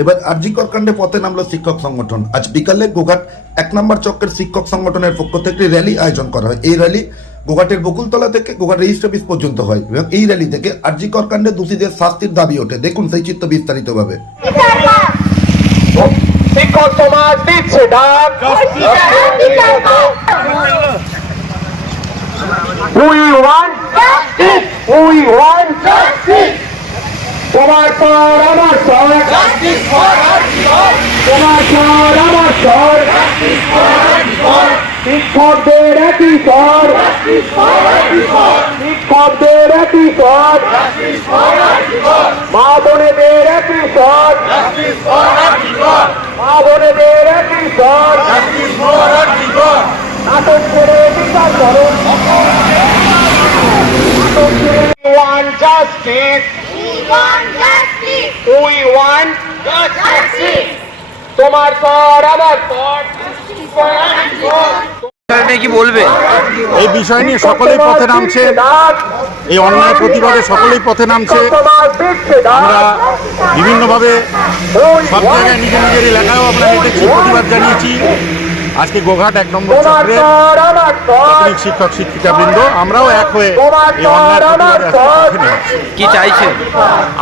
এবার আরজিকর কাণ্ডে পথে নামলো শিক্ষক সংগঠন। আজ বিকালে গোঘাট এক নম্বর চক্রের শিক্ষক সংগঠনের পক্ষ থেকে র্যালি আয়োজন করা হয়। এই র্যালি গোঘাটের বকুলতলা থেকে গোঘাট রেজিস্ট অফিস পর্যন্ত হয় এবং এই র্যালি থেকে আরজিকর কাণ্ডে দোষীদের শাস্তির দাবি ওঠে। দেখুন সেই চিত্র বিস্তারিতভাবে। শিক্ষক সমাজ দিচ্ছে ডাক। উই উই তোমার পর আমার পর তোমার পর আমার পর শিক্ষকদের একই স্বর শিক্ষকদের একই স্বর মা বোনেদের একই স্বর মা বোনেদের একই স্বর নাটক করে বিচার ওয়ান জাস্টিস উই ওয়ান তোমার পর আমার কি বলবে? এই বিষয় নিয়ে সকলেই পথে নামছে। এই অন্যায় প্রতিবাদে সকলেই পথে নামছে। আমরা বিভিন্নভাবে সব জায়গায় নিজের নিজের এলাকায়ও আমরা হেঁটেছি প্রতিবাদ জানিয়েছি। আজকে গোঘাট এক নম্বর চক্রে প্রাথমিক শিক্ষক শিক্ষিকাবৃন্দ আমরাও এক হয়ে এই অন্যায় প্রতিবাদে আজকে কি চাইছে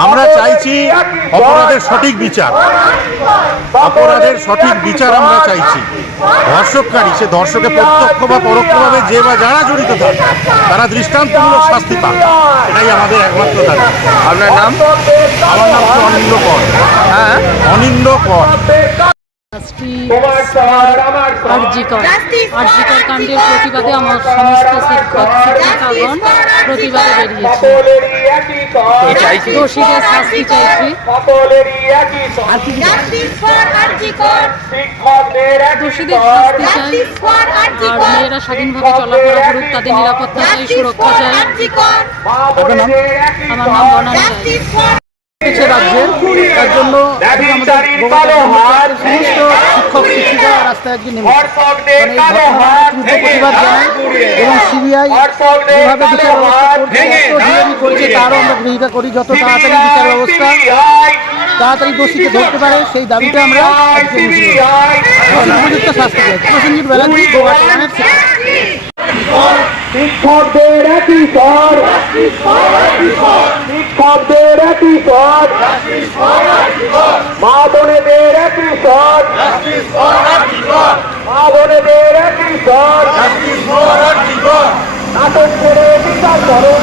আমরা চাইছি অপরাধের সঠিক বিচার। অপরাধের সঠিক বিচার আমরা চাইছি। ধর্ষককারী সে ধর্ষকে প্রত্যক্ষ বা পরোক্ষভাবে যে বা যারা জড়িত থাকে তারা দৃষ্টান্তমূলক শাস্তি পান এটাই আমাদের একমাত্র দাবি। আপনার নাম? আমার নাম অনিন্দ কর হ্যাঁ? অনিন্দ কর আরজিকর। কাণ্ডের প্রতিবাদে আমার সমস্ত শিক্ষক শিক্ষিকাগণ প্রতিবাদে বেরিয়েছে। দোষীদের শাস্তি চাইছি। দোষীদের শাস্তি চাই। আর মেয়েরা স্বাধীনভাবে চলাফেরা করুক তাদের নিরাপত্তা চাই সুরক্ষা চাই। আমার নাম বনাম রাজ্যের। তার জন্য সমস্ত শিক্ষক শিক্ষিকা রাস্তায় আজকে নেমেছে। মানে প্রতিবাদ এবং সিবিআই যেভাবে বিচার ব্যবস্থা করছে তারও আমরা করি। যত তাড়াতাড়ি বিচার ব্যবস্থা তাড়াতাড়ি দোষীকে ধরতে পারে সেই দাবিতে আমরা। উপযুক্ত শাস্তি প্রসেনজিৎ ব্যানার্জি শিক্ষকদের একই শিক্ষকদের একই পদ মা বোনেদের একই পদ মা বোনেদের একই পদ নাটক করে বিচার করুন